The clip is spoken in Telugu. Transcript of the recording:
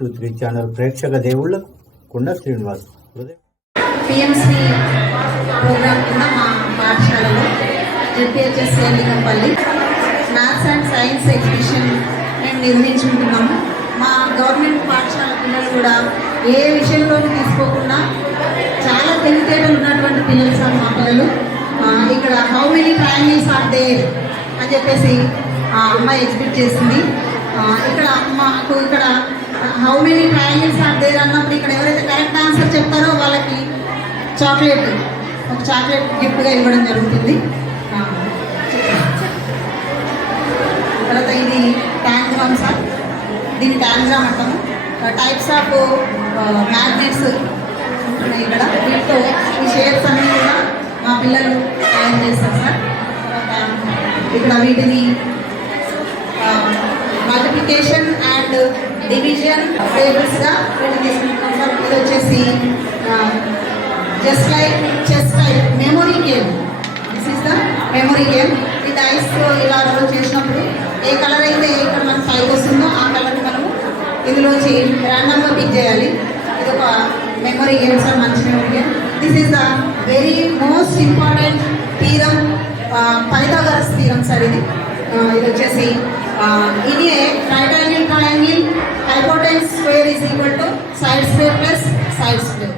టూ త్రీ ఛానల్ ప్రేక్షక దేవుళ్లకు కుండ శ్రీనివాస్ పిఎంసి ప్రోగ్రామ్ మా పాఠశాలలో JPHS maths and science exhibition మేము నిర్మించుకుంటున్నాము మా గవర్నమెంట్ పాఠశాల పిల్లలు కూడా ఏ విషయంలోకి తీసుకోకుండా చాలా తెలివితేటలు ఉన్నటువంటి పిల్లలు సార్ మా పిల్లలు ఇక్కడ how many families are there అని చెప్పేసి అమ్మాయి ఎక్స్పెక్ట్ చేసింది ఇక్కడ మాకు ఇక్కడ how many triangles are there అన్నప్పుడు ఇక్కడ ఎవరైతే కరెక్ట్ ఆన్సర్ చెప్తారో వాళ్ళకి చాక్లెట్ ఒక చాక్లెట్ గిఫ్ట్గా ఇవ్వడం జరుగుతుంది తర్వాత ఇది ట్యాంక్ ట్యాంగ్రామ్ సార్ దీని ట్యాంగ్రామ్ అంటాము టైప్స్ ఆఫ్ మ్యాగ్నెట్స్ ఇక్కడ దీంతో ఈ షేప్స్ అన్ని కూడా మా పిల్లలు తయారు చేస్తారు సార్ ఇక్కడ వీటిని మల్టిప్లికేషన్ అండ్ డివిజన్ టేబుల్స్గా పెట్టి తీసుకుంటున్నాం సార్ ఇది వచ్చేసి just like chess like memory game this is the memory game ఈ డైస్ ఇలా రోల్ చేసినప్పుడు ఏ కలర్ అయితే కలర్ మనకు ఫైవ్ వస్తుందో ఆ కలర్ మనము ఇందులోంచి గా పిక్ చేయాలి ఇది ఒక మెమొరీ గేమ్ సార్ మంచి memory game this is the very most important theorem Pythagoras theorem sir ఇది uh, ఇది వచ్చేసి uh, ఇది right Square is equal to side square plus side square.